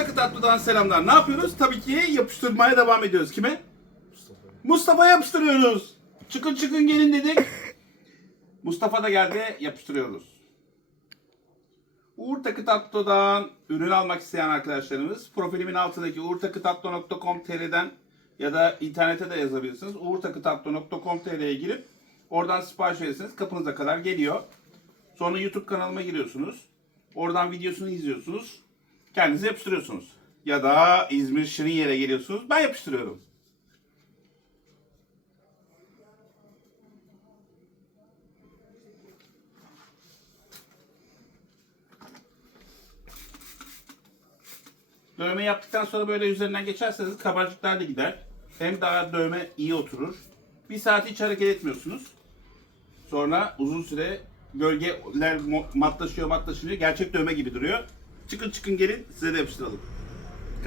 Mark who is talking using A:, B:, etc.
A: Takı Tatlı'dan selamlar. Ne yapıyoruz? Tabii ki yapıştırmaya devam ediyoruz. Kime? Mustafa yapıştırıyoruz. Çıkın çıkın gelin dedik. Mustafa da geldi yapıştırıyoruz. Uğur Takı Tatlı'dan ürün almak isteyen arkadaşlarımız profilimin altındaki uğurtakıtatlı.com.tr'den ya da internete de yazabilirsiniz. uğurtakıtatlı.com.tr'ye girip oradan sipariş verirseniz kapınıza kadar geliyor. Sonra YouTube kanalıma giriyorsunuz. Oradan videosunu izliyorsunuz. Kendinize yapıştırıyorsunuz. Ya da İzmir Şirin geliyorsunuz. Ben yapıştırıyorum. Dövme yaptıktan sonra böyle üzerinden geçerseniz kabarcıklar da gider. Hem daha dövme iyi oturur. Bir saat hiç hareket etmiyorsunuz. Sonra uzun süre gölgeler matlaşıyor matlaşıyor. Gerçek dövme gibi duruyor. Çıkın çıkın gelin size de yapıştıralım.